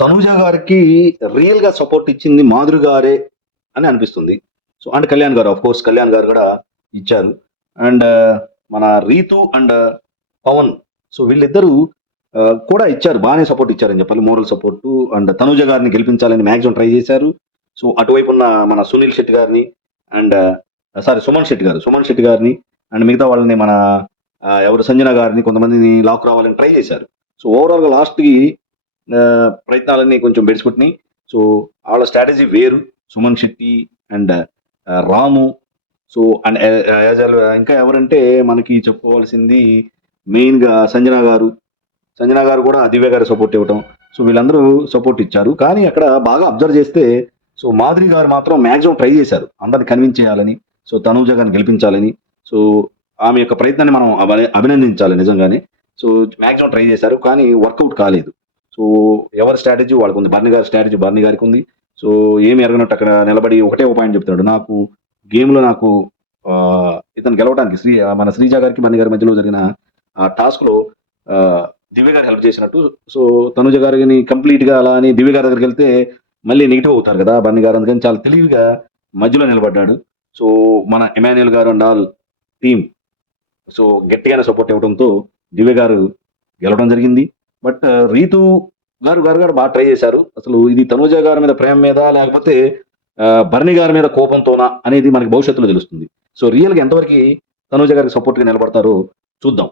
తనుజ గారికి రియల్గా సపోర్ట్ ఇచ్చింది మాధురి గారే అని అనిపిస్తుంది. సో అండ్ కళ్యాణ్ గారు ఆఫ్ కోర్స్ కళ్యాణ్ గారు కూడా ఇచ్చారు. అండ్ uh, మన Ritu and uh, Pawan so వీళ్ళిద్దరూ uh, కూడా ఇచ్చారు. బాగానే సపోర్ట్ ఇచ్చారని చెప్పాలి. మోరల్ సపోర్ట్ అండ్ తనుజ గారిని గెలిపించాలని మ్యాక్సిమం ట్రై చేశారు. సో అటువైపు ఉన్న మన సునీల్ శెట్టి గారిని అండ్ సారీ సుమన్ శెట్టి గారు సుమన్ శెట్టి గారిని అండ్ మిగతా వాళ్ళని మన ఎవరు సంజన గారిని కొంతమందిని లాక్ రావాలని ట్రై చేశారు. సో ఓవరాల్ లాస్ట్కి లాస్ట్కి ప్రయత్నాలన్నీ కొంచెం బెడిసిపెట్టినాయి సో వాళ్ళ స్ట్రాటజీ వేరు. Suman Shetty and Ramu. So and ఇంకా ఎవరంటే మనకి చెప్పుకోవాల్సింది మెయిన్గా సంజన గారు. సంజన గారు కూడా దివ్య గారు సపోర్ట్ ఇవ్వటం. సో వీళ్ళందరూ సపోర్ట్ ఇచ్చారు. కానీ అక్కడ బాగా అబ్జర్వ్ చేస్తే సో మాధురి గారు మాత్రం మ్యాక్సిమం ట్రై చేశారు. అందరిని కన్విన్స్ చేయాలని. సో తనూజ గారిని గెలిపించాలని. సో ఆమె యొక్క ప్రయత్నాన్ని మనం అభినందించాలి నిజంగానే. సో మ్యాక్సిమం ట్రై చేశారు. కానీ వర్కౌట్ కాలేదు. సో ఎవరి స్ట్రాటజీ వాళ్ళకు ఉంది. బర్ని గారి స్ట్రాటజీ బర్ని గారికి ఉంది. సో ఏమి ఎరగనట్టు అక్కడ నిలబడి ఒకటే ఒక పాయింట్ చెప్తాడు నాకు గేమ్లో నాకు ఇతను గెలవడానికి శ్రీ మన శ్రీజ గారికి బర్ని గారి మధ్యలో జరిగిన ఆ టాస్క్లో దివ్య గారు హెల్ప్ చేసినట్టు. సో తనుజ గారిని కంప్లీట్గా అలా అని దివ్య గారి దగ్గరికి వెళ్తే మళ్ళీ నెగిటివ్ అవుతారు కదా బర్ని గారు. అందుకని చాలా తెలివిగా మధ్యలో నిలబడ్డాడు. సో మన ఎమాన్యుయల్ గారు అండ్ ఆల్ టీమ్ సో గట్టిగానే సపోర్ట్ ఇవ్వడంతో దివ్య గారు గెలవడం జరిగింది. బట్ రీతు గారు గారు గారు బాగా ట్రై చేశారు. అసలు ఇది తనుజ గారి మీద ప్రేమ మీద లేకపోతే ఆ, భరణి గారి మీద కోపంతోనా అనేది మనకి భవిష్యత్తులో తెలుస్తుంది. సో రియల్గా ఎంతవరకు తనుజ గారికి సపోర్ట్గా నిలబడతారో చూద్దాం.